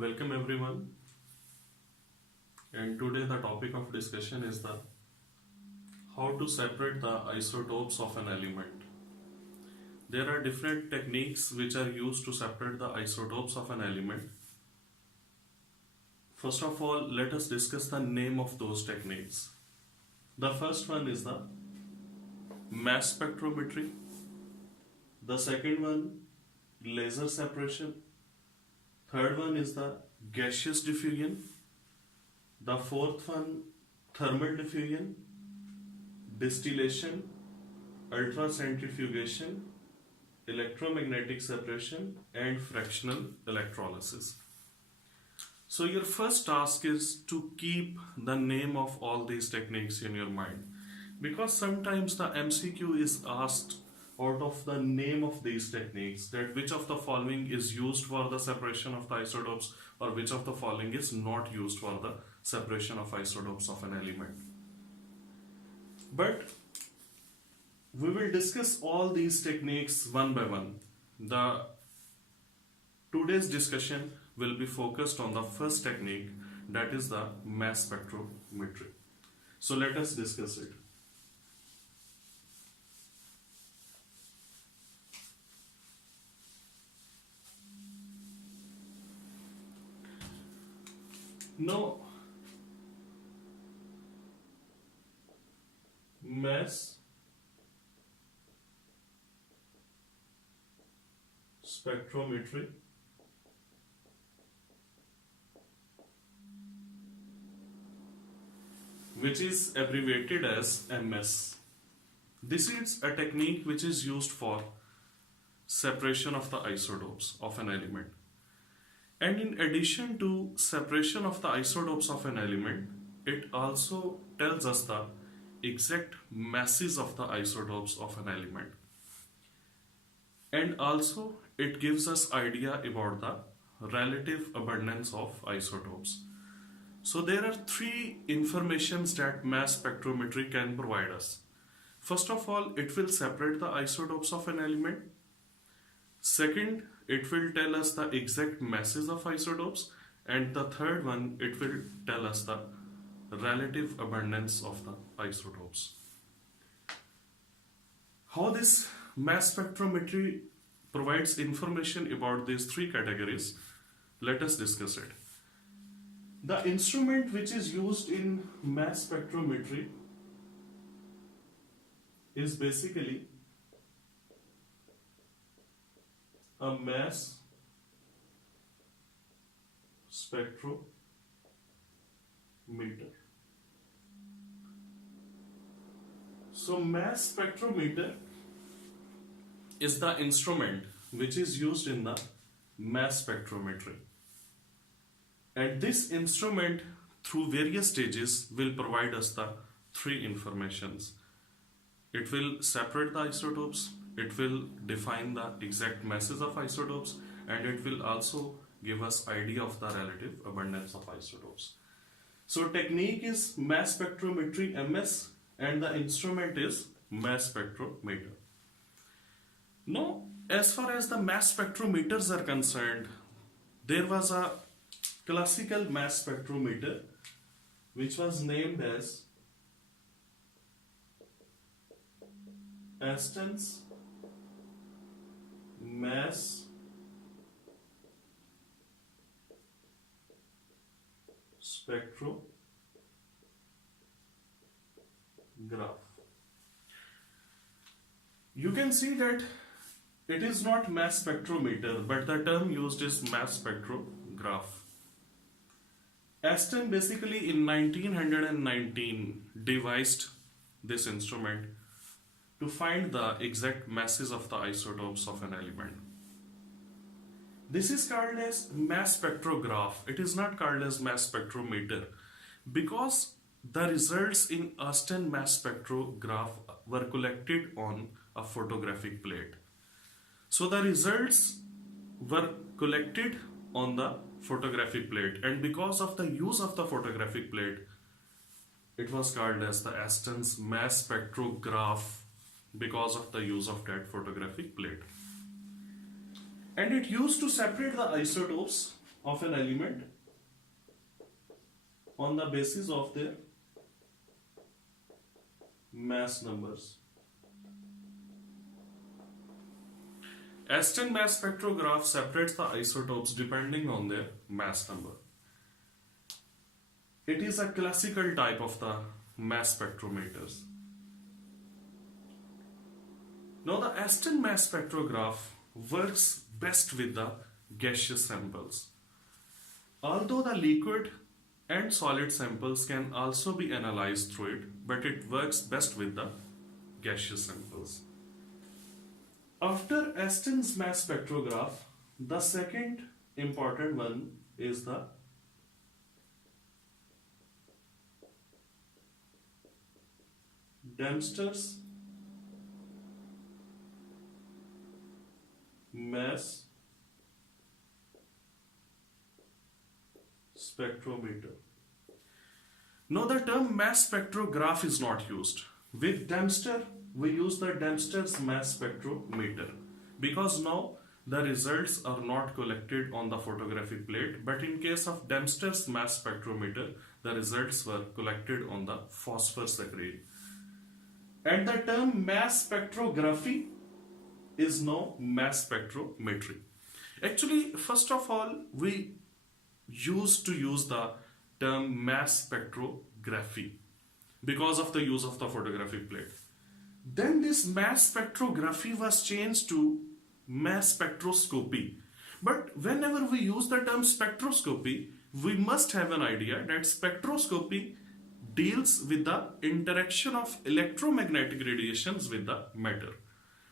Welcome everyone, and today the topic of discussion is the how to separate the isotopes of an element. There are different techniques which are used to separate the isotopes of an element. First of all, let us discuss the name of those techniques. The first one is the mass spectrometry. The second one, laser separation. Third one is the gaseous diffusion. The fourth one, thermal diffusion, distillation, ultracentrifugation, electromagnetic separation, and fractional electrolysis. So your first task is to keep the name of all these techniques in your mind, because sometimes the MCQ is asked out of the name of these techniques, that which of the following is used for the separation of the isotopes or which of the following is not used for the separation of isotopes of an element. But we will discuss all these techniques one by one. Today's discussion will be focused on the first technique, that is the mass spectrometry. So let us discuss it. Now, mass spectrometry which is abbreviated as MS. This is a technique which is used for separation of the isotopes of an element. And in addition to separation of the isotopes of an element, it also tells us the exact masses of the isotopes of an element. And also it gives us idea about the relative abundance of isotopes. So there are three informations that mass spectrometry can provide us. First of all, it will separate the isotopes of an element. Second, it will tell us the exact masses of isotopes. And the third one, it will tell us the relative abundance of the isotopes. How this mass spectrometry provides information about these three categories, let us discuss it. The instrument which is used in mass spectrometry is basically a mass spectrometer. So mass spectrometer is the instrument which is used in the mass spectrometry. And this instrument through various stages will provide us the three informations. It will separate the isotopes, it will define the exact masses of isotopes, and it will also give us idea of the relative abundance of isotopes. So technique is mass spectrometry MS and the instrument is mass spectrometer. Now, as far as the mass spectrometers are concerned, there was a classical mass spectrometer which was named as Aston's mass spectrograph. You can see that it is not mass spectrometer, but the term used is mass spectrograph. Aston basically in 1919 devised this instrument to find the exact masses of the isotopes of an element. This is called as mass spectrograph. It is not called as mass spectrometer because the results in Aston mass spectrograph were collected on a photographic plate. So the results were collected on the photographic plate, and because of the use of the photographic plate, it was called as the Aston's mass spectrograph because of the use of that photographic plate. And it used to separate the isotopes of an element on the basis of their mass numbers. Aston mass spectrograph separates the isotopes depending on their mass number. It is a classical type of the mass spectrometers. Now the Aston mass spectrograph works best with the gaseous samples. Although the liquid and solid samples can also be analyzed through it, but it works best with the gaseous samples. After Aston's mass spectrograph, the second important one is the Dempster's mass spectrometer. Now the term mass spectrograph is not used. With Dempster, we use the Dempster's mass spectrometer because now the results are not collected on the photographic plate, but in case of Dempster's mass spectrometer, the results were collected on the phosphor saccharide. And the term mass spectrography is now mass spectrometry. Actually, first of all, we used to use the term mass spectrography because of the use of the photographic plate. Then this mass spectrography was changed to mass spectroscopy. But whenever we use the term spectroscopy, we must have an idea that spectroscopy deals with the interaction of electromagnetic radiations with the matter.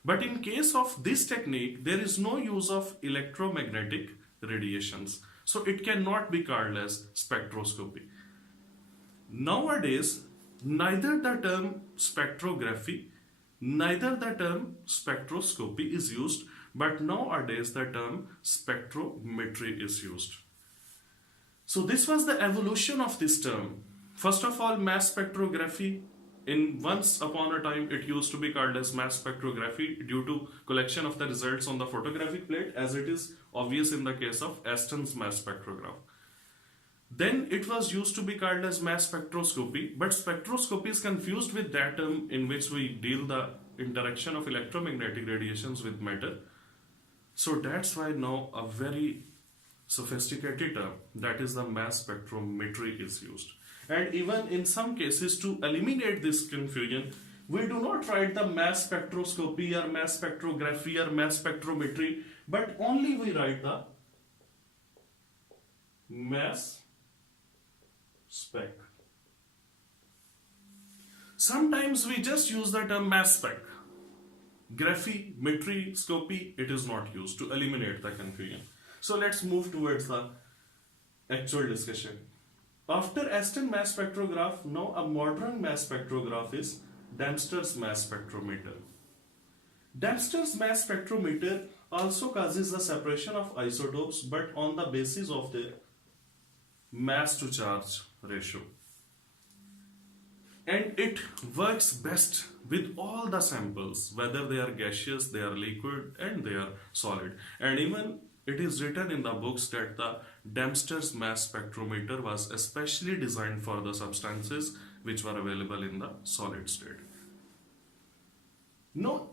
But in case of this technique, there is no use of electromagnetic radiations. So it cannot be called as spectroscopy. Nowadays, neither the term spectrography, neither the term spectroscopy is used, but nowadays the term spectrometry is used. So this was the evolution of this term. First of all, mass spectrography, once upon a time it used to be called as mass spectrography due to collection of the results on the photographic plate, as it is obvious in the case of Aston's mass spectrograph. Then it was used to be called as mass spectroscopy, but spectroscopy is confused with that term in which we deal the interaction of electromagnetic radiations with matter. So that's why now a very sophisticated term, that is the mass spectrometry, is used. And even in some cases, to eliminate this confusion, we do not write the mass spectroscopy or mass spectrography or mass spectrometry, but only we write the mass spec. Sometimes we just use the term mass spec. Graphy, metry, scopy, it is not used, to eliminate the confusion. So let's move towards the actual discussion. After Aston mass spectrograph, now a modern mass spectrograph is Dempster's mass spectrometer. Dempster's mass spectrometer also causes the separation of isotopes, but on the basis of their mass to charge ratio. And it works best with all the samples, whether they are gaseous, they are liquid, and they are solid. And even it is written in the books that the Dempster's mass spectrometer was especially designed for the substances which were available in the solid state. Now,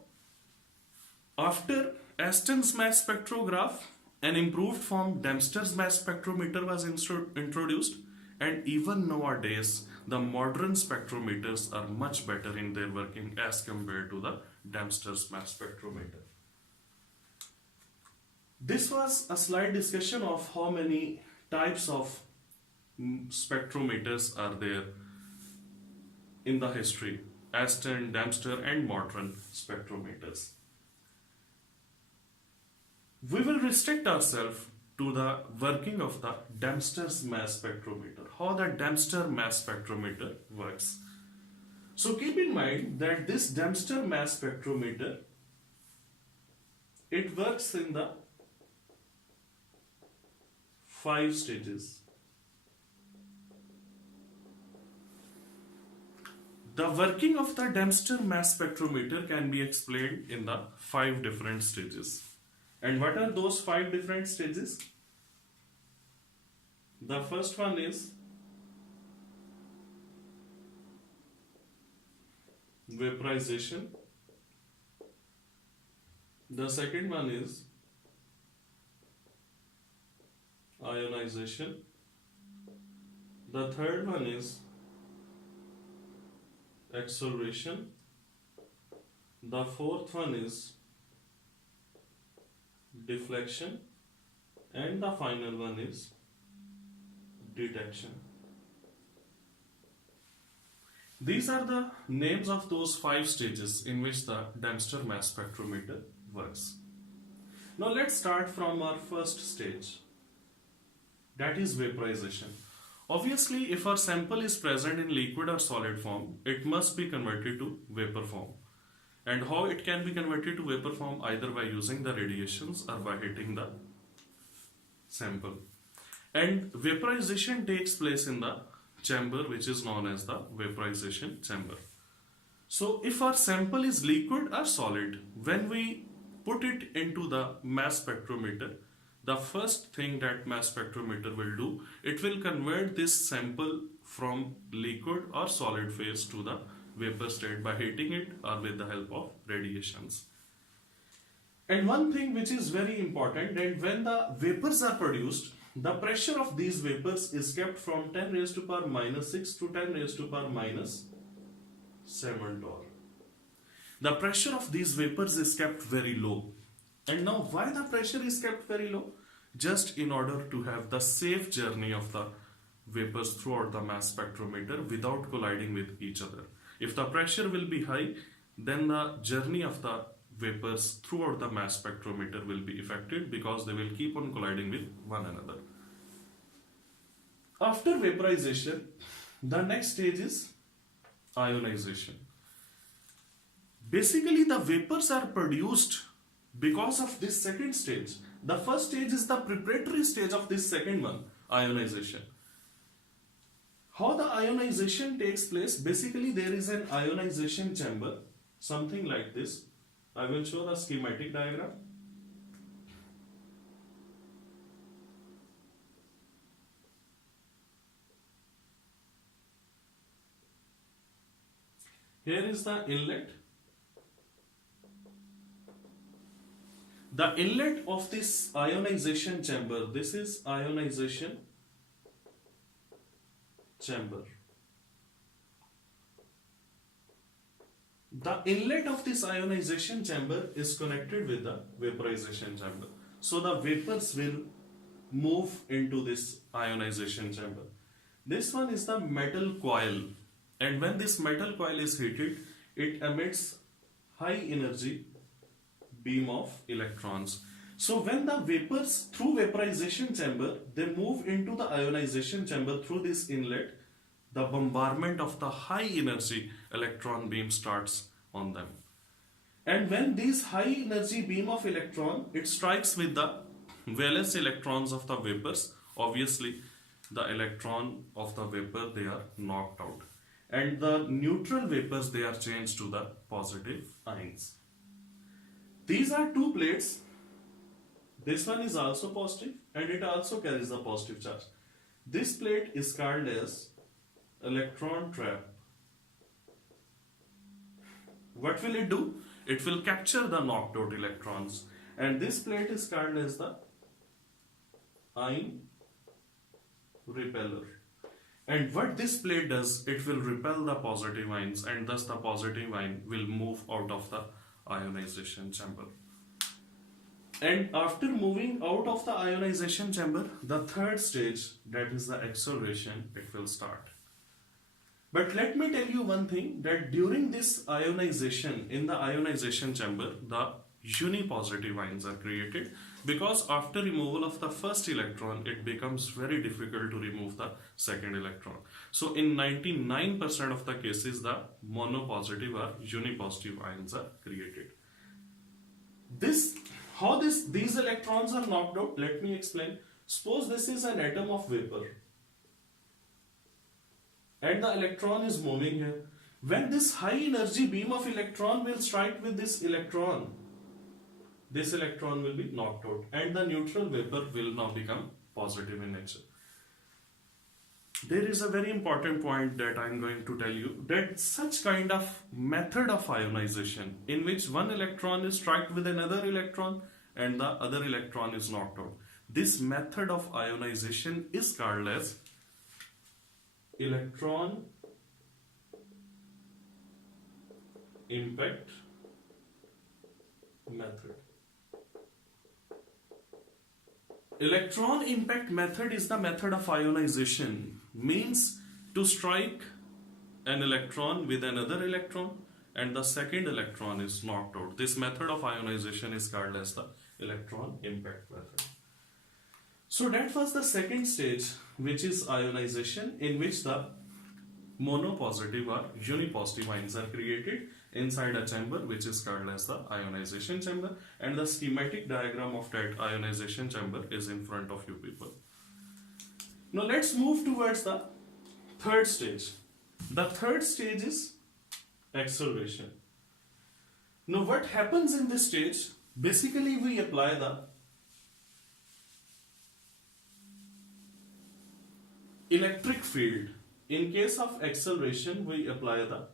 after Aston's mass spectrograph, an improved form Dempster's mass spectrometer was introduced, and even nowadays the modern spectrometers are much better in their working as compared to the Dempster's mass spectrometer. This was a slight discussion of how many types of spectrometers are there in the history: Aston, Dempster, and modern spectrometers. We will restrict ourselves to the working of the Dempster's mass spectrometer, how the Dempster mass spectrometer works. So keep in mind that this Dempster mass spectrometer, it works in the 5 stages. The working of the Dempster mass spectrometer can be explained in the 5 different stages. And what are those 5 different stages? The first one is vaporization. The second one is ionization. The third one is acceleration. The fourth one is deflection. And the final one is detection. These are the names of those 5 stages in which the Dempster mass spectrometer works. Now let's start from our first stage, that is vaporization. Obviously, if our sample is present in liquid or solid form, it must be converted to vapor form. And how it can be converted to vapor form? Either by using the radiations or by heating the sample. And vaporization takes place in the chamber which is known as the vaporization chamber. So if our sample is liquid or solid, when we put it into the mass spectrometer, the first thing that mass spectrometer will do, it will convert this sample from liquid or solid phase to the vapor state by heating it or with the help of radiations. And one thing which is very important, that when the vapors are produced, the pressure of these vapors is kept from 10 raised to power minus 6 to 10 raised to power minus 7 torr. The pressure of these vapors is kept very low. And now why the pressure is kept very low? Just in order to have the safe journey of the vapors throughout the mass spectrometer without colliding with each other. If the pressure will be high, then the journey of the vapors throughout the mass spectrometer will be affected because they will keep on colliding with one another. After vaporization, the next stage is ionization. Basically, the vapors are produced because of this second stage. The first stage is the preparatory stage of this second one, ionization. How the ionization takes place? Basically, there is an ionization chamber, something like this. I will show the schematic diagram. Here is the inlet. The inlet of this ionization chamber, this is ionization chamber. The inlet of this ionization chamber is connected with the vaporization chamber. So the vapors will move into this ionization chamber. This one is the metal coil, and when this metal coil is heated, it emits high energy beam of electrons. So when the vapors through vaporization chamber, they move into the ionization chamber through this inlet, the bombardment of the high energy electron beam starts on them. And when these high energy beam of electron, it strikes with the valence electrons of the vapors, obviously the electron of the vapor, they are knocked out. And the neutral vapors, they are changed to the positive ions. These are two plates. This one is also positive and it also carries the positive charge. This plate is called as electron trap. What will it do? It will capture the knocked out electrons. And this plate is called as the ion repeller. And what this plate does, it will repel the positive ions, and thus the positive ion will move out of the ionization chamber. And after moving out of the ionization chamber, the third stage, that is the acceleration, it will start. But let me tell you one thing, that during this ionization, in the ionization chamber, the unipositive ions are created, because after removal of the first electron, it becomes very difficult to remove the second electron. So in 99% of the cases, the monopositive or unipositive ions are created. How these electrons are knocked out, let me explain. Suppose this is an atom of vapor and the electron is moving here. When this high energy beam of electron will strike with this electron will be knocked out and the neutral vapor will now become positive in nature. there is a very important point that I'm going to tell you, that such kind of method of ionization in which one electron is tracked with another electron and the other electron is knocked out. This method of ionization is called as electron impact method. Electron impact method is the method of ionization, means to strike an electron with another electron and the second electron is knocked out. This method of ionization is called as the electron impact method. So that was the second stage, which is ionization, in which the monopositive or unipositive ions are created inside a chamber which is called as the ionization chamber, and the schematic diagram of that ionization chamber is in front of you people. Now let's move towards the third stage. The third stage is acceleration. Now what happens in this stage? Basically we apply the electric field. In case of acceleration, we apply the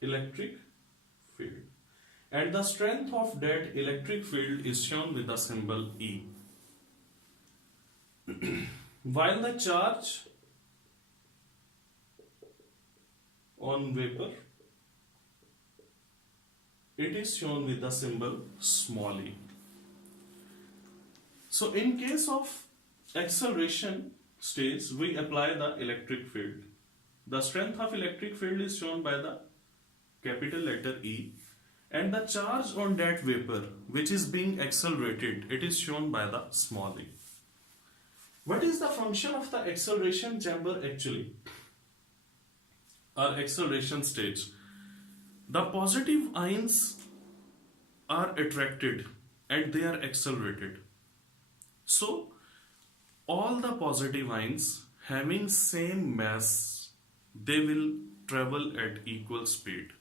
electric field, and the strength of that electric field is shown with the symbol E. While the charge on vapor, it is shown with the symbol small e. So in case of acceleration stage, we apply the electric field. The strength of electric field is shown by the capital letter E, and the charge on that vapor which is being accelerated, it is shown by the small e. What is the function of the acceleration chamber actually, or acceleration stage? The positive ions are attracted and they are accelerated. So all the positive ions having same mass, they will travel at equal speed.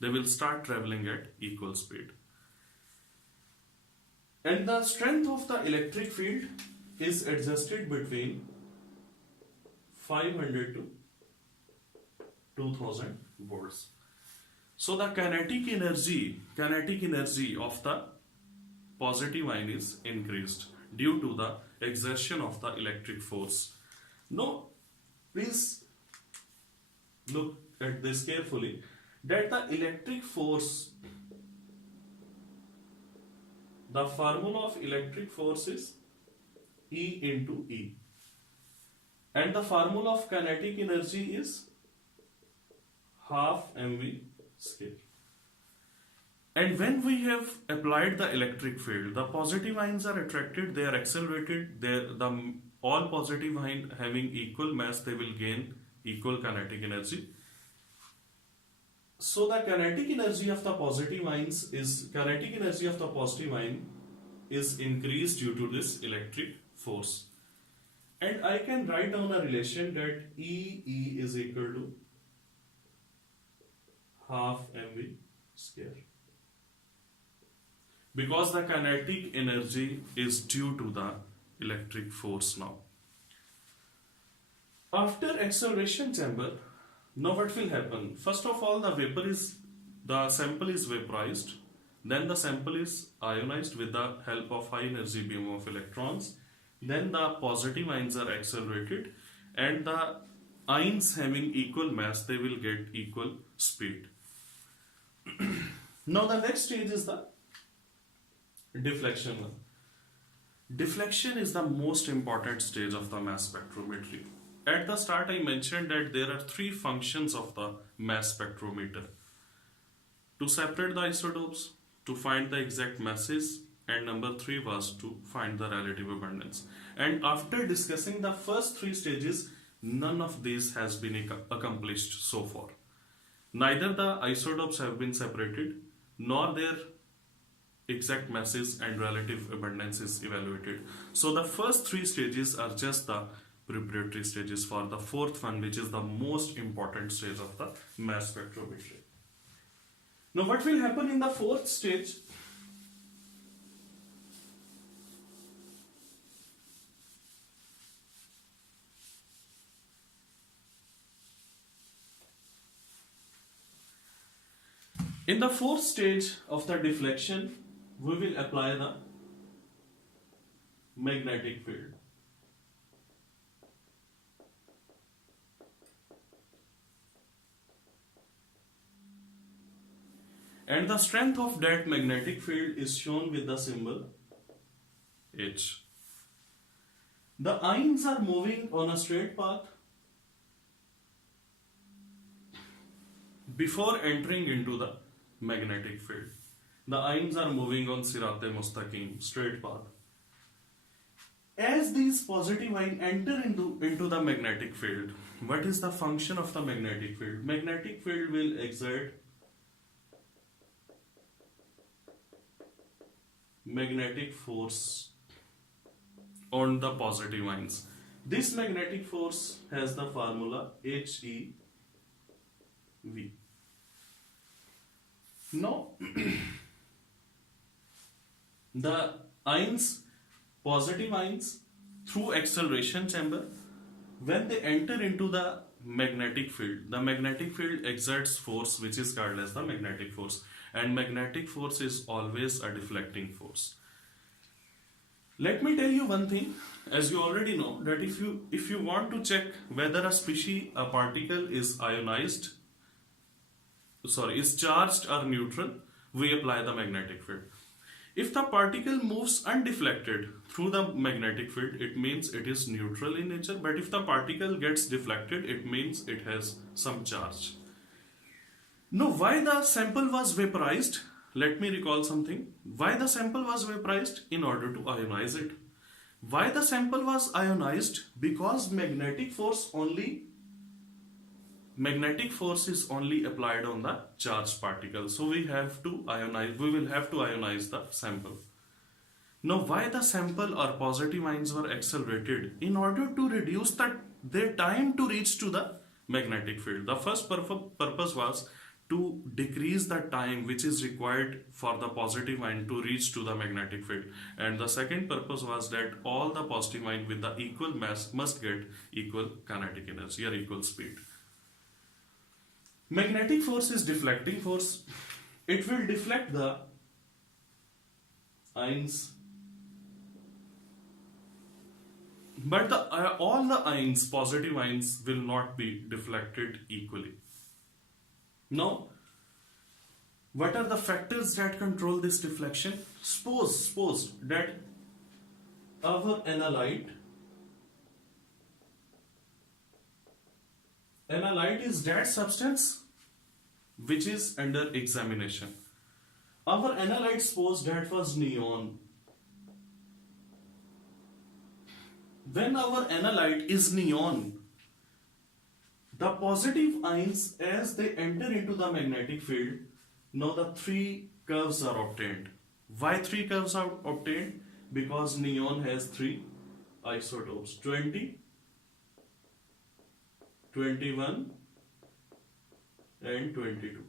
They will start traveling at equal speed. And the strength of the electric field is adjusted between 500 to 2000 volts. So the kinetic energy of the positive ion is increased due to the exertion of the electric force. Now, please look at this carefully, that the electric force, the formula of electric force is E into E, and the formula of kinetic energy is half mv square. And when we have applied the electric field, the positive ions are attracted, they are accelerated, all positive ions having equal mass, they will gain equal kinetic energy. So the kinetic energy of the positive ions is increased due to this electric force. And I can write down a relation that E is equal to half mv square, because the kinetic energy is due to the electric force now. After acceleration chamber, now what will happen? First of all, the sample is vaporized, then the sample is ionized with the help of high energy beam of electrons, then the positive ions are accelerated, and the ions having equal mass, they will get equal speed. Now the next stage is the deflection. Deflection is the most important stage of the mass spectrometry. At the start I mentioned that there are three functions of the mass spectrometer: to separate the isotopes, to find the exact masses, and number 3 was to find the relative abundance. And after discussing the first three stages, none of these has been accomplished so far. Neither the isotopes have been separated, nor their exact masses and relative abundance is evaluated. So the first three stages are just the preparatory stages for the fourth one, which is the most important stage of the mass spectrometry. Now what will happen in the fourth stage? In the fourth stage of the deflection, we will apply the magnetic field. And the strength of that magnetic field is shown with the symbol H. The ions are moving on a straight path before entering into the magnetic field. The ions are moving on Sirate Mustaqim, straight path. As these positive ions enter into the magnetic field, what is the function of the magnetic field? Magnetic field will exert magnetic force on the positive ions. This magnetic force has the formula HeV. Now, the ions, positive ions, through acceleration chamber, when they enter into the magnetic field exerts force which is called as the magnetic force, and magnetic force is always a deflecting force. Let me tell you one thing, as you already know, that if you want to check whether a particle is is charged or neutral, we apply the magnetic field. If the particle moves undeflected through the magnetic field, it means it is neutral in nature, but if the particle gets deflected, it means it has some charge. Now, why the sample was vaporized? Let me recall something. Why the sample was vaporized? In order to ionize it. Why the sample was ionized? Because magnetic force is only applied on the charged particle. So we will have to ionize the sample. Now, why the sample or positive ions were accelerated? In order to reduce their time to reach to the magnetic field. The first purpose was to decrease the time which is required for the positive ion to reach to the magnetic field, and the second purpose was that all the positive ion with the equal mass must get equal kinetic energy or equal speed. Magnetic force is deflecting force. It will deflect the ions, but all the ions, positive ions, will not be deflected equally. Now, what are the factors that control this deflection? Suppose that our analyte is that substance which is under examination. Our analyte, suppose that was neon. When our analyte is neon, the positive ions, as they enter into the magnetic field, now the three curves are obtained. Why three curves are obtained? Because neon has three isotopes, 20, 21 and 22.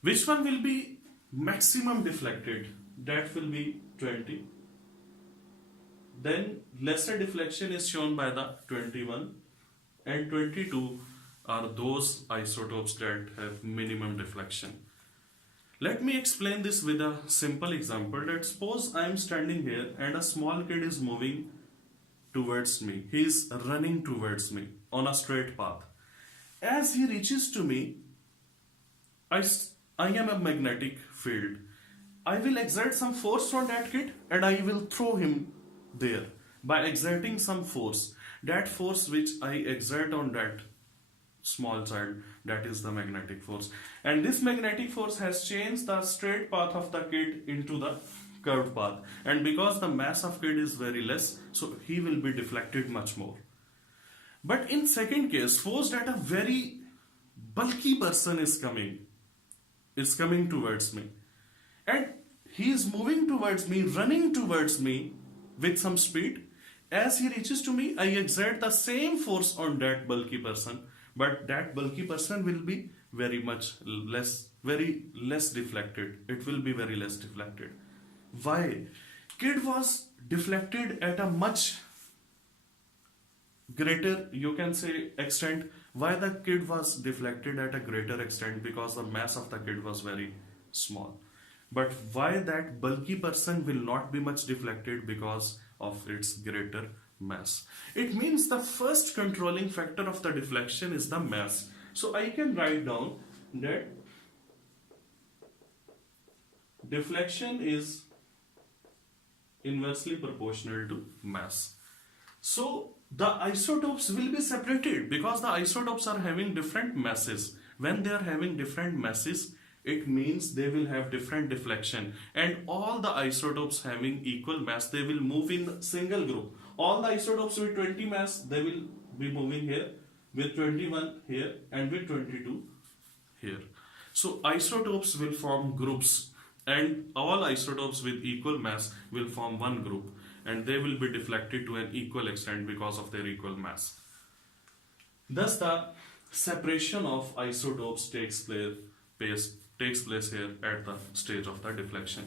Which one will be maximum deflected? That will be 20. Then lesser deflection is shown by the 21, and 22 are those isotopes that have minimum deflection. Let me explain this with a simple example. That suppose I am standing here and a small kid is moving towards me. He is running towards me on a straight path. As he reaches to me, I am a magnetic field. I will exert some force on that kid and I will throw him there by exerting some force. That force which I exert on that small child, that is the magnetic force. And this magnetic force has changed the straight path of the kid into the curved path. And because the mass of kid is very less, so he will be deflected much more. But in second case, suppose that a very bulky person is coming towards me. And he is moving towards me, running towards me with some speed. As he reaches to me, I exert the same force on that bulky person, but that bulky person will be very less deflected. It will be very less deflected. Why? Kid was deflected at a much greater, you can say, extent. Why the kid was deflected at a greater extent? Because the mass of the kid was very small. But why that bulky person will not be much deflected? Because of its greater mass. It means the first controlling factor of the deflection is the mass. So I can write down that deflection is inversely proportional to mass. So the isotopes will be separated because the isotopes are having different masses. When they are having different masses, it means they will have different deflection, and all the isotopes having equal mass, they will move in single group. All the isotopes with 20 mass, they will be moving here, with 21 here, and with 22 here. So isotopes will form groups, and all isotopes with equal mass will form one group, and they will be deflected to an equal extent because of their equal mass. Thus the separation of isotopes takes place here at the stage of the deflection.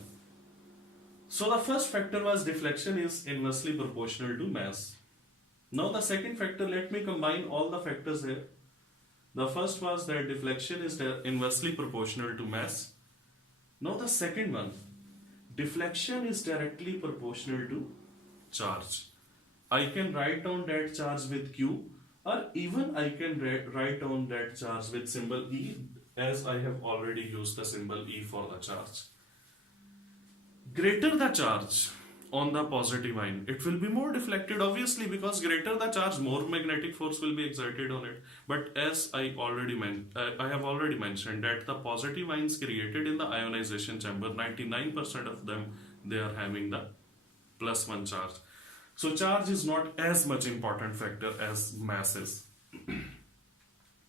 So the first factor was deflection is inversely proportional to mass. Now the second factor, let me combine all the factors here. The first was that deflection is inversely proportional to mass. Now the second one, deflection is directly proportional to charge. I can write down that charge with Q, or even I can write down that charge with symbol E, as I have already used the symbol E for the charge. Greater the charge on the positive ion, it will be more deflected, obviously, because greater the charge, more magnetic force will be exerted on it. But as I have already mentioned that the positive ions created in the ionization chamber, 99% of them, they are having the +1 charge. So charge is not as much important factor as mass is.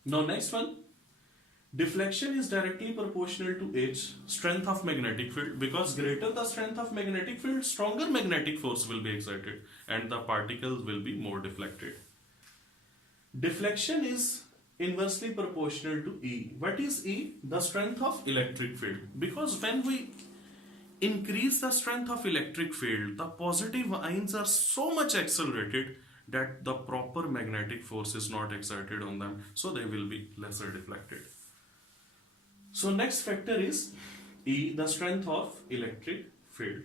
Now next one, deflection is directly proportional to H, strength of magnetic field, because greater the strength of magnetic field, stronger magnetic force will be exerted and the particles will be more deflected. Deflection is inversely proportional to E. What is E? The strength of electric field. Because when we increase the strength of electric field, the positive ions are so much accelerated that the proper magnetic force is not exerted on them, so they will be lesser deflected. So next factor is E, the strength of electric field.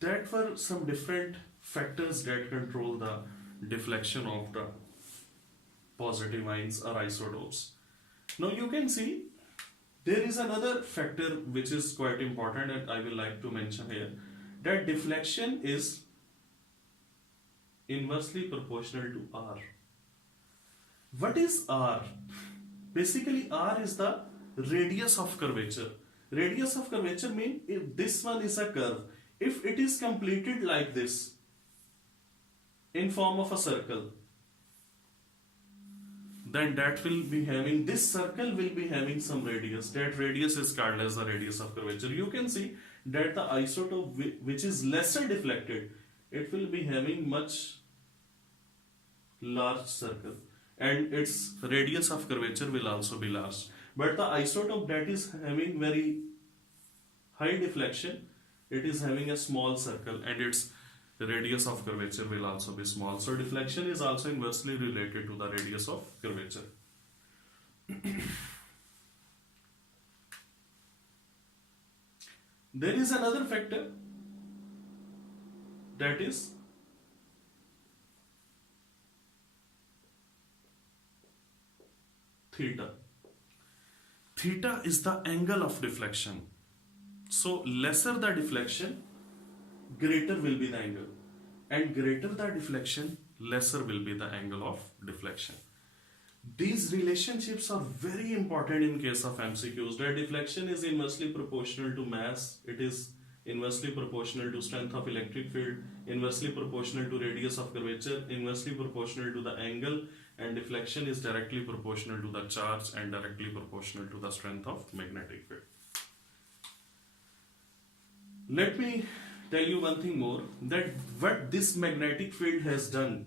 That were some different factors that control the deflection of the positive ions or isotopes. Now you can see there is another factor which is quite important and I will like to mention here, that deflection is inversely proportional to R. What is R? Basically R is the radius of curvature. Radius of curvature means if this one is a curve, if it is completed like this in form of a circle, then that will be having, this circle will be having some radius. That radius is called as the radius of curvature. You can see that the isotope which is lesser deflected, it will be having much large circle and its radius of curvature will also be large. But the isotope that is having very high deflection, it is having a small circle and its radius of curvature will also be small. So deflection is also inversely related to the radius of curvature. There is another factor, that is theta. Theta is the angle of deflection. So lesser the deflection, greater will be the angle, and greater the deflection, lesser will be the angle of deflection. These relationships are very important in case of MCQs. That deflection is inversely proportional to mass, it is inversely proportional to strength of electric field, inversely proportional to radius of curvature, inversely proportional to the angle, and deflection is directly proportional to the charge and directly proportional to the strength of magnetic field. Let me tell you one thing more, that what this magnetic field has done.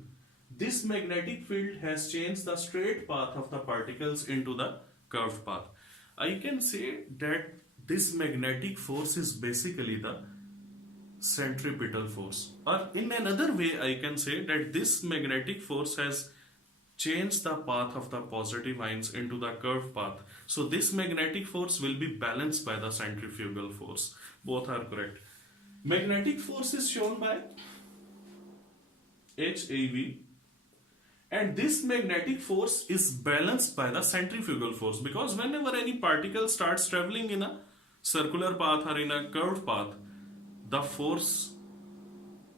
This magnetic field has changed the straight path of the particles into the curved path. I can say that this magnetic force is basically the centripetal force. Or in another way, I can say that this magnetic force has changed the path of the positive ions into the curved path. So this magnetic force will be balanced by the centrifugal force. Both are correct. Magnetic force is shown by HAV, and this magnetic force is balanced by the centrifugal force, because whenever any particle starts traveling in a circular path or in a curved path, the force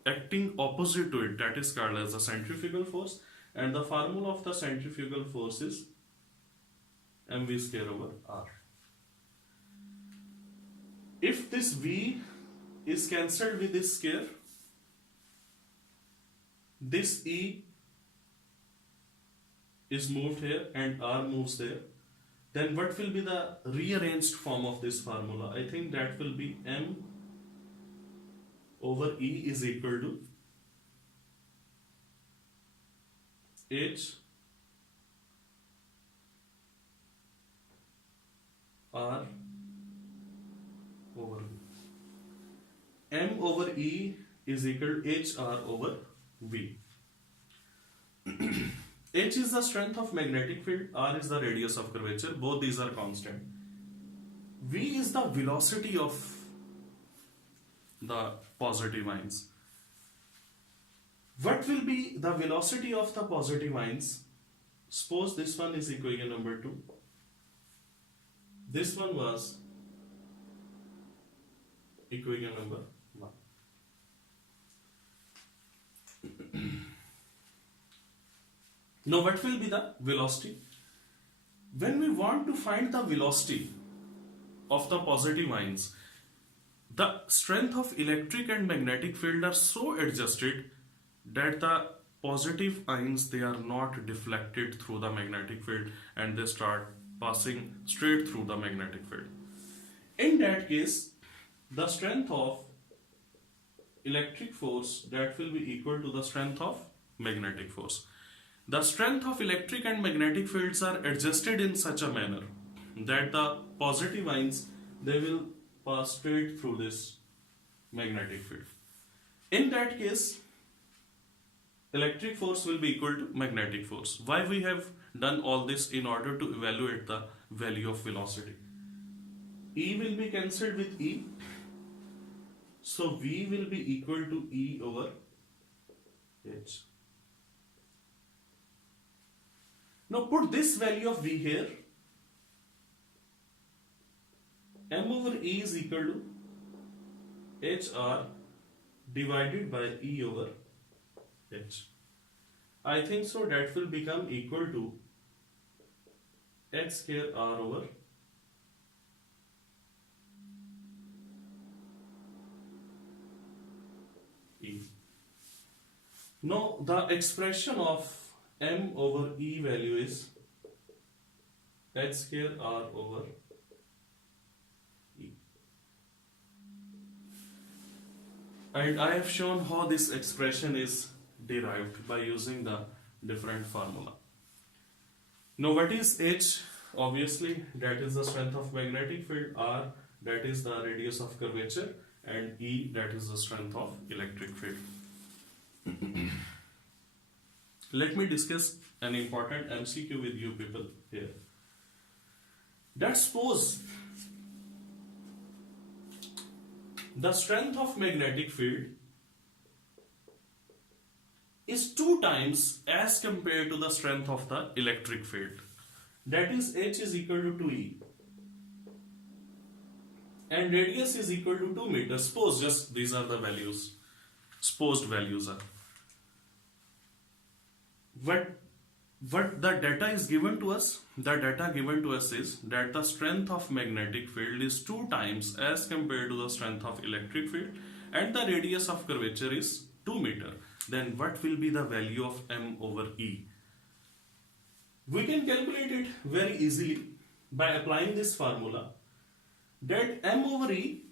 acting opposite to it, that is called as the centrifugal force, and the formula of the centrifugal force is mv square over r. If this v is cancelled with this square, this e is moved here and r moves there, then what will be the rearranged form of this formula? I think that will be m over e is equal to h r over v. M over e is equal to h r over v. H is the strength of magnetic field, r is the radius of curvature, both these are constant. V is the velocity of the positive ions. What will be the velocity of the positive ions? Suppose this one is equation number 2. This one was equation number 1. Now what will be the velocity? When we want to find the velocity of the positive ions, the strength of electric and magnetic field are so adjusted that the positive ions, they are not deflected through the magnetic field and they start passing straight through the magnetic field. In that case, the strength of electric force, that will be equal to the strength of magnetic force. The strength of electric and magnetic fields are adjusted in such a manner that the positive ions, they will pass straight through this magnetic field. In that case, electric force will be equal to magnetic force. Why we have done all this? In order to evaluate the value of velocity. E will be cancelled with E, so V will be equal to E over H. Now put this value of V here. M over E is equal to HR divided by E over H. I think so that will become equal to H square R over E. Now the expression of M over E value is H square R over E. And I have shown how this expression is derived by using the different formula. Now what is H? Obviously that is the strength of magnetic field, R that is the radius of curvature, and E that is the strength of electric field. Let me discuss an important MCQ with you people here. Let's suppose the strength of magnetic field is 2 times as compared to the strength of the electric field. That is, H is equal to 2E and radius is equal to 2 meters. Suppose just these are the values, supposed values are. What the data is given to us? The data given to us is that the strength of magnetic field is 2 times as compared to the strength of electric field and the radius of curvature is 2 meter. Then what will be the value of M over E? We can calculate it very easily by applying this formula, that M over E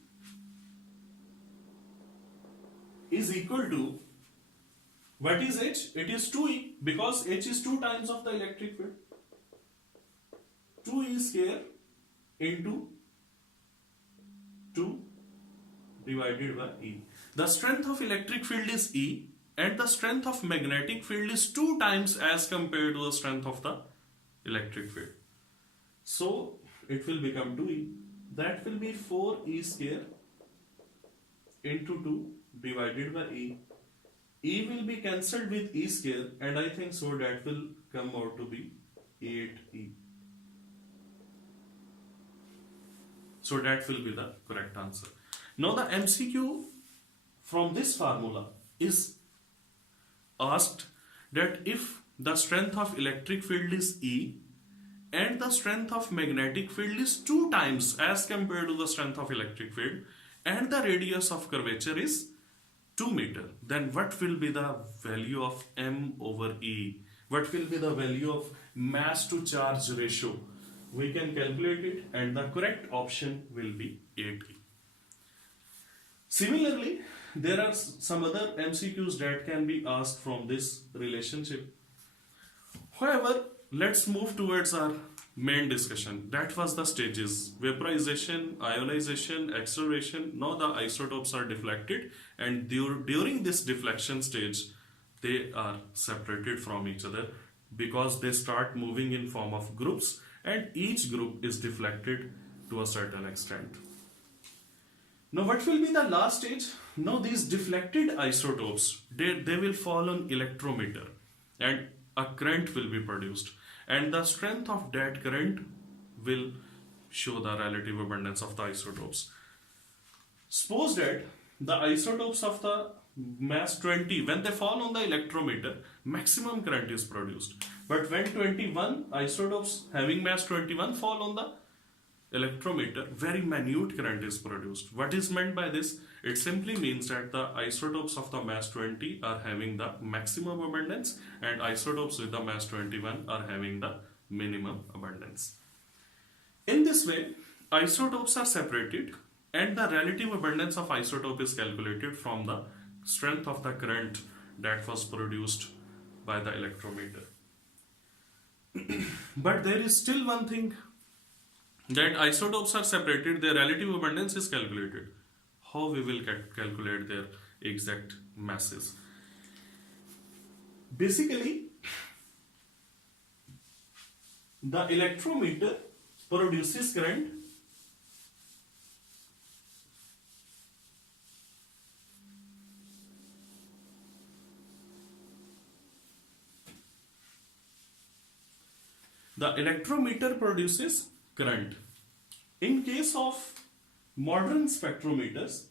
is equal to, what is H? It is 2E, because H is 2 times of the electric field. 2E square into 2 divided by E. The strength of electric field is E and the strength of magnetic field is 2 times as compared to the strength of the electric field. So it will become 2E. That will be 4E square into 2 divided by E. E will be cancelled with E square and I think so that will come out to be 8E. So that will be the correct answer. Now the MCQ from this formula is asked that if the strength of electric field is E and the strength of magnetic field is 2 times as compared to the strength of electric field and the radius of curvature is 2 meter, then what will be the value of M over E? What will be the value of mass to charge ratio? We can calculate it and the correct option will be 8E. Similarly, there are some other MCQs that can be asked from this relationship. However, let's move towards our main discussion. That was the stages: vaporization, ionization, acceleration. Now the isotopes are deflected and during this deflection stage, they are separated from each other because they start moving in form of groups and each group is deflected to a certain extent. Now what will be the last stage? Now these deflected isotopes, they will fall on electrometer and a current will be produced and the strength of that current will show the relative abundance of the isotopes. Suppose that the isotopes of the mass 20, when they fall on the electrometer, maximum current is produced. But when 21 isotopes having mass 21 fall on the electrometer, very minute current is produced. What is meant by this? It simply means that the isotopes of the mass 20 are having the maximum abundance and isotopes with the mass 21 are having the minimum abundance. In this way, isotopes are separated and the relative abundance of isotope is calculated from the strength of the current that was produced by the electrometer. But there is still one thing, that isotopes are separated, their relative abundance is calculated. How we will calculate their exact masses? Basically, the electrometer produces current current. In case of modern spectrometers,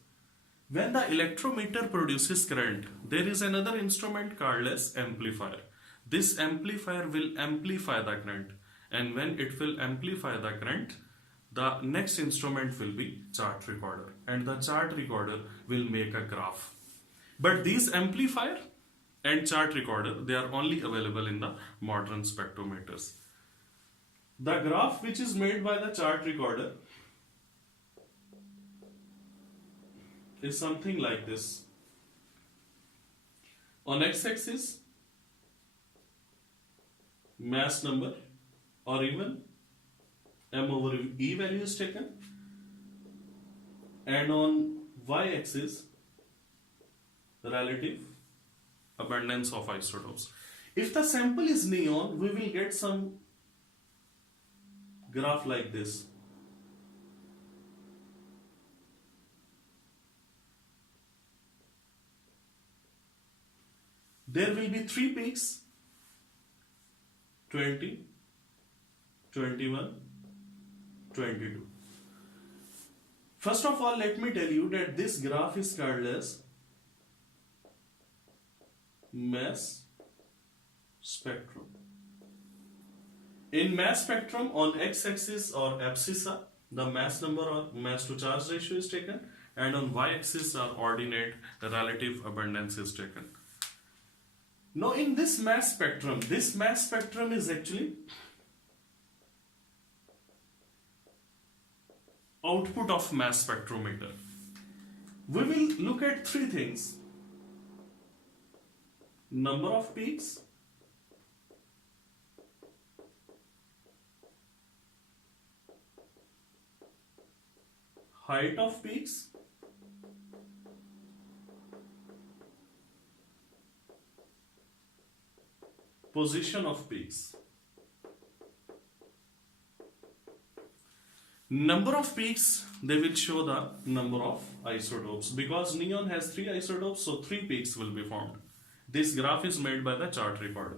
when the electrometer produces current, there is another instrument called as amplifier. This amplifier will amplify the current, and when it will amplify the current, the next instrument will be chart recorder, and the chart recorder will make a graph. But these amplifier and chart recorder, they are only available in the modern spectrometers. The graph which is made by the chart recorder is something like this. On x-axis, mass number or even M over E value is taken, and on y-axis, relative abundance of isotopes. If the sample is neon, we will get some graph like this. There will be 3 peaks: 20, 21, 22. First of all, let me tell you that this graph is called as mass spectrum. In mass spectrum, on x-axis or abscissa, the mass number or mass to charge ratio is taken, and on y-axis or ordinate, the relative abundance is taken. Now in this mass spectrum is actually output of mass spectrometer. We will look at 3 things: number of peaks, height of peaks, position of peaks. Number of peaks, they will show the number of isotopes. Because neon has 3 isotopes, so 3 peaks will be formed. This graph is made by the chart recorder.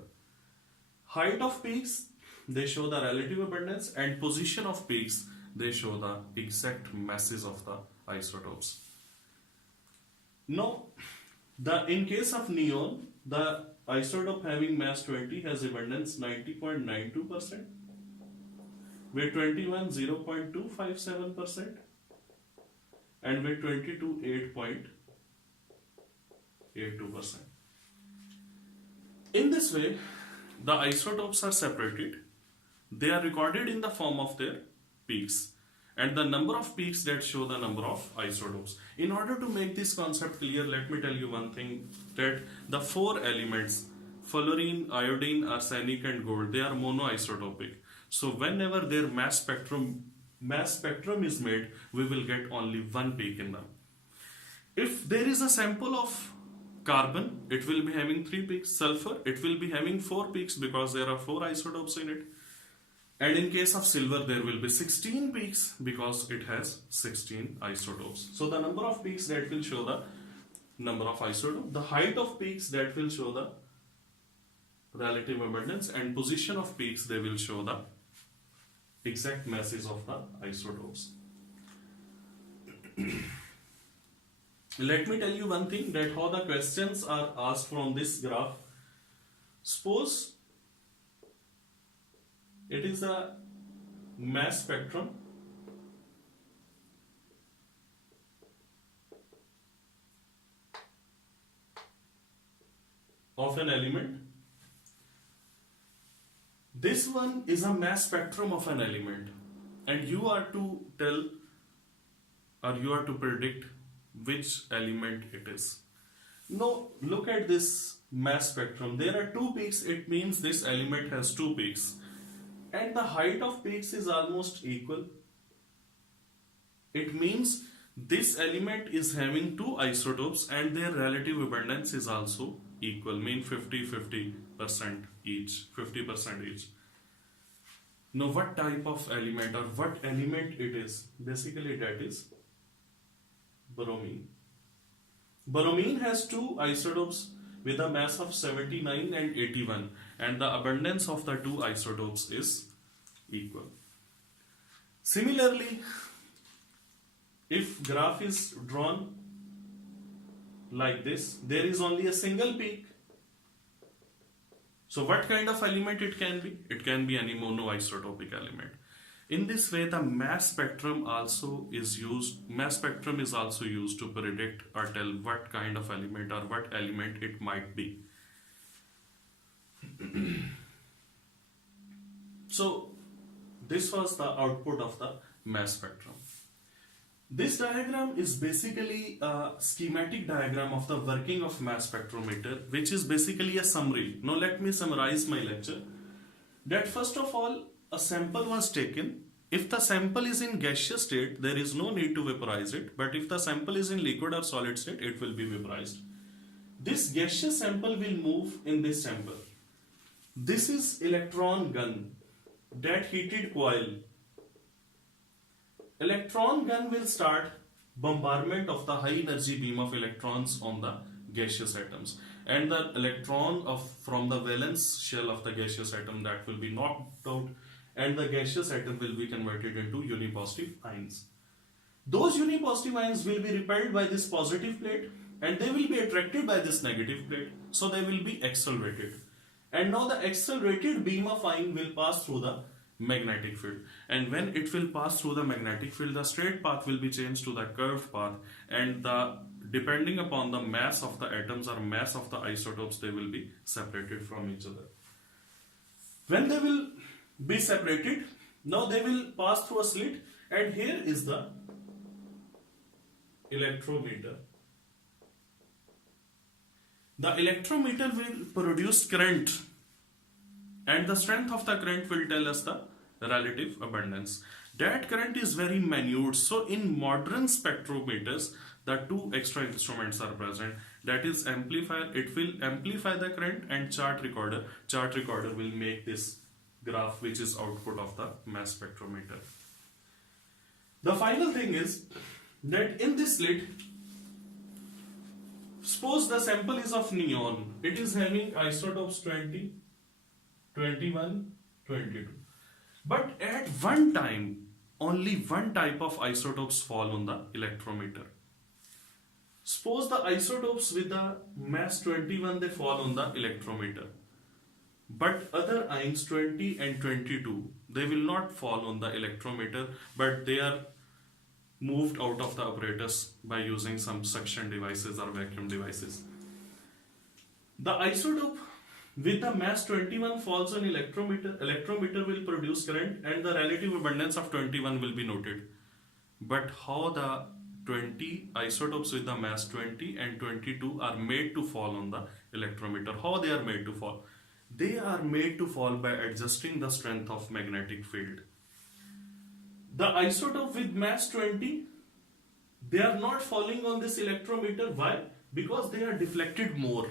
Height of peaks, they show the relative abundance, and position of peaks, they show the exact masses of the isotopes. Now, in case of neon, the isotope having mass 20 has abundance 90.92%, with 21 0.257%, and with 22 8.82%. In this way, the isotopes are separated. They are recorded in the form of their peaks, and the number of peaks that show the number of isotopes. In order to make this concept clear, let me tell you one thing, that the 4 elements, fluorine, iodine, arsenic and gold, they are monoisotopic. So whenever their mass spectrum is made, we will get only 1 peak in them. If there is a sample of carbon, it will be having 3 peaks. Sulfur, it will be having 4 peaks because there are 4 isotopes in it. And in case of silver, there will be 16 peaks because it has 16 isotopes. So the number of peaks, that will show the number of isotopes. The height of peaks, that will show the relative abundance, and position of peaks, they will show the exact masses of the isotopes. Let me tell you one thing, that how the questions are asked from this graph. Suppose it is a mass spectrum of an element. This one is a mass spectrum of an element, and you are to tell, or you are to predict which element it is. Now look at this mass spectrum. There are 2 peaks, it means this element has 2 peaks. And the height of peaks is almost equal. It means this element is having 2 isotopes and their relative abundance is also equal, mean 50% each, 50% each. Now what type of element, or what element it is? Basically that is bromine. Bromine has 2 isotopes with a mass of 79 and 81, and the abundance of the 2 isotopes is equal. Similarly, if graph is drawn like this, there is only a single peak. So what kind of element it can be? It can be any monoisotopic element. In this way, the mass spectrum is also used to predict or tell what kind of element or what element it might be. So this was the output of the mass spectrum. This diagram is basically a schematic diagram of the working of mass spectrometer, which is basically a summary. Now let me summarize my lecture. That first of all, a sample was taken. If the sample is in gaseous state, there is no need to vaporize it. But if the sample is in liquid or solid state, it will be vaporized. This gaseous sample will move in this chamber. This is electron gun, that heated coil. Electron gun will start bombardment of the high energy beam of electrons on the gaseous atoms, and the electron from the valence shell of the gaseous atom, that will be knocked out, and the gaseous atom will be converted into unipositive ions. Those unipositive ions will be repelled by this positive plate, and they will be attracted by this negative plate, so they will be accelerated. And now the accelerated beam of ion will pass through the magnetic field, and when it will pass through the magnetic field, the straight path will be changed to the curved path, and depending upon the mass of the atoms or mass of the isotopes, they will be separated from each other. When they will be separated, now they will pass through a slit, and here is the electrometer. The electrometer will produce current, and the strength of the current will tell us the relative abundance. That current is very minute, so in modern spectrometers, the 2 extra instruments are present. that is amplifier, it will amplify the current, and chart recorder will make this graph, which is output of the mass spectrometer. The final thing is that in this slit, suppose the sample is of neon, it is having isotopes 20, 21, 22. But at one time, only one type of isotopes fall on the electrometer. Suppose the isotopes with the mass 21, they fall on the electrometer. But other ions 20 and 22, they will not fall on the electrometer, but they are moved out of the apparatus by using some suction devices or vacuum devices. The isotope with the mass 21 falls on electrometer will produce current, and the relative abundance of 21 will be noted. But how the 20 isotopes with the mass 20 and 22 are made to fall on the electrometer? How they are made to fall? They are made to fall by adjusting the strength of magnetic field. The isotope with mass 20, they are not falling on this electrometer. Why? Because they are deflected more.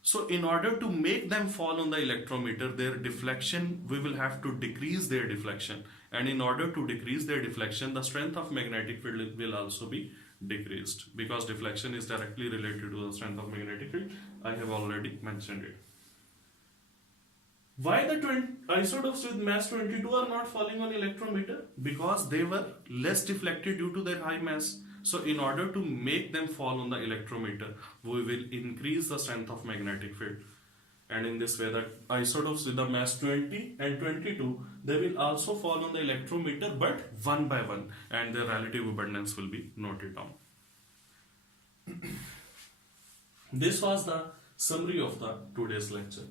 So in order to make them fall on the electrometer, their deflection, we will have to decrease their deflection. And in order to decrease their deflection, the strength of magnetic field will also be decreased, because deflection is directly related to the strength of magnetic field. I have already mentioned it. Why the isotopes with mass 22 are not falling on electrometer? Because they were less deflected due to their high mass. So in order to make them fall on the electrometer, we will increase the strength of magnetic field. And in this way, the isotopes with the mass 20 and 22, they will also fall on the electrometer, but one by one, and their relative abundance will be noted down. This was the summary of the today's lecture.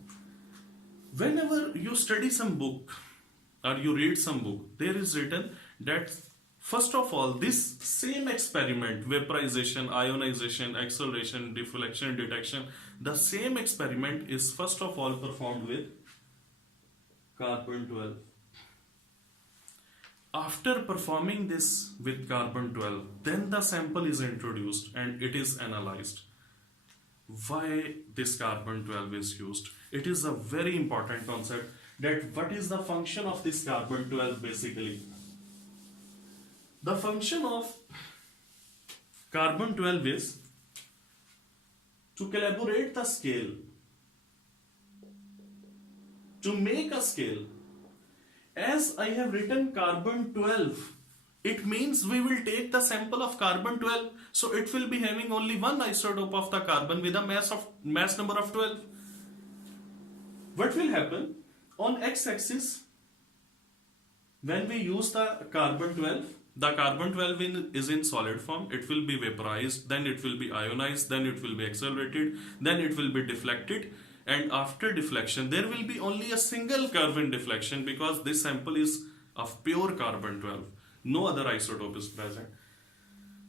Whenever you study some book or you read some book, there is written that first of all, this same experiment, vaporization, ionization, acceleration, deflection, detection, the same experiment is first of all performed with carbon-12. After performing this with carbon-12, then the sample is introduced and it is analyzed. Why this carbon-12 is used? It is a very important concept, that what is the function of this carbon-12 basically. The function of carbon-12 is to calibrate the scale, to make a scale. As I have written carbon-12, it means we will take the sample of carbon-12, so it will be having only one isotope of the carbon with a mass number of 12. What will happen? On x-axis, when we use the carbon-12 is in solid form, it will be vaporized, then it will be ionized, then it will be accelerated, then it will be deflected, and after deflection, there will be only a single curve in deflection, because this sample is of pure carbon-12. No other isotope is present.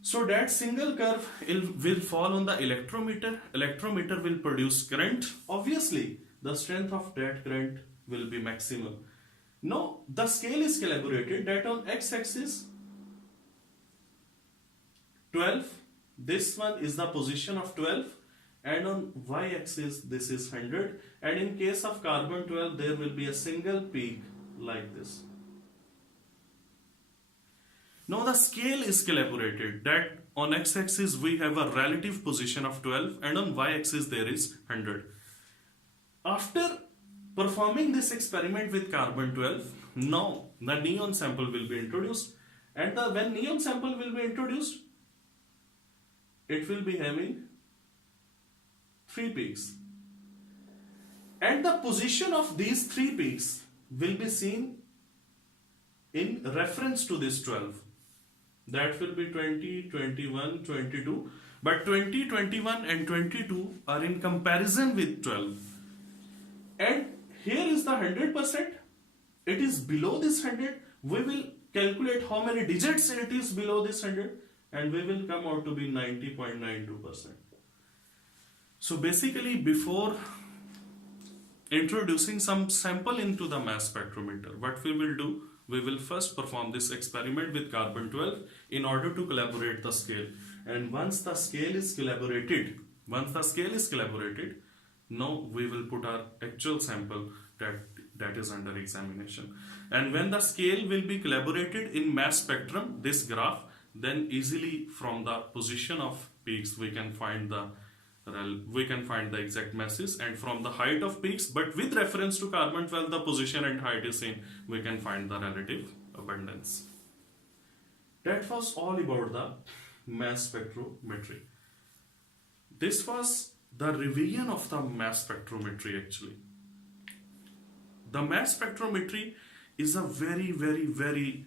So that single curve will fall on the electrometer. Electrometer will produce current. Obviously, the strength of that current will be maximum. Now, the scale is calibrated that on x-axis, 12, this one is the position of 12, and on y-axis, this is 100. And in case of carbon-12, there will be a single peak like this. Now the scale is calibrated that on x-axis we have a relative position of 12 and on y-axis there is 100. After performing this experiment with carbon-12, now the neon sample will be introduced, and when neon sample will be introduced, it will be having 3 peaks. And the position of these 3 peaks will be seen in reference to this 12. That will be 20, 21, 22. But 20, 21 and 22 are in comparison with 12. And here is the 100%. It is below this 100. We will calculate how many digits it is below this 100. And we will come out to be 90.92%. So basically, before introducing some sample into the mass spectrometer, what we will do, we will first perform this experiment with carbon-12 in order to calibrate the scale. And once the scale is calibrated, Once the scale is calibrated, now we will put our actual sample that is under examination. And when the scale will be calibrated in mass spectrum, this graph, then easily from the position of peaks we can find the exact masses, and from the height of peaks, but with reference to carbon 12 the position and height is same, we can find the relative abundance. That was all about the mass spectrometry. This was the revision of the mass spectrometry actually. The mass spectrometry is a very, very, very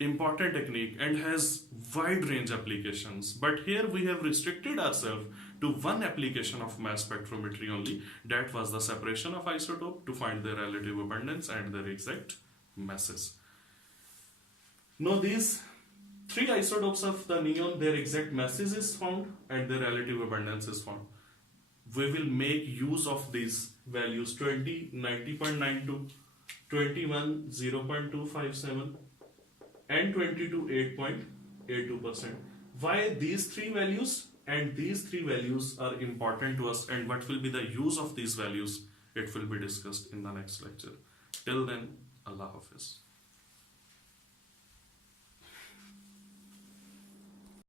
important technique and has wide range applications, but here we have restricted ourselves to one application of mass spectrometry only, that was the separation of isotope to find their relative abundance and their exact masses. Now these three isotopes of the neon, their exact masses is found and their relative abundance is found. We will make use of these values 20 90.92, 21 0.257 and 22 8.82%. Why these three values? And these three values are important to us, and what will be the use of these values, it will be discussed in the next lecture. Till then, Allah Hafiz.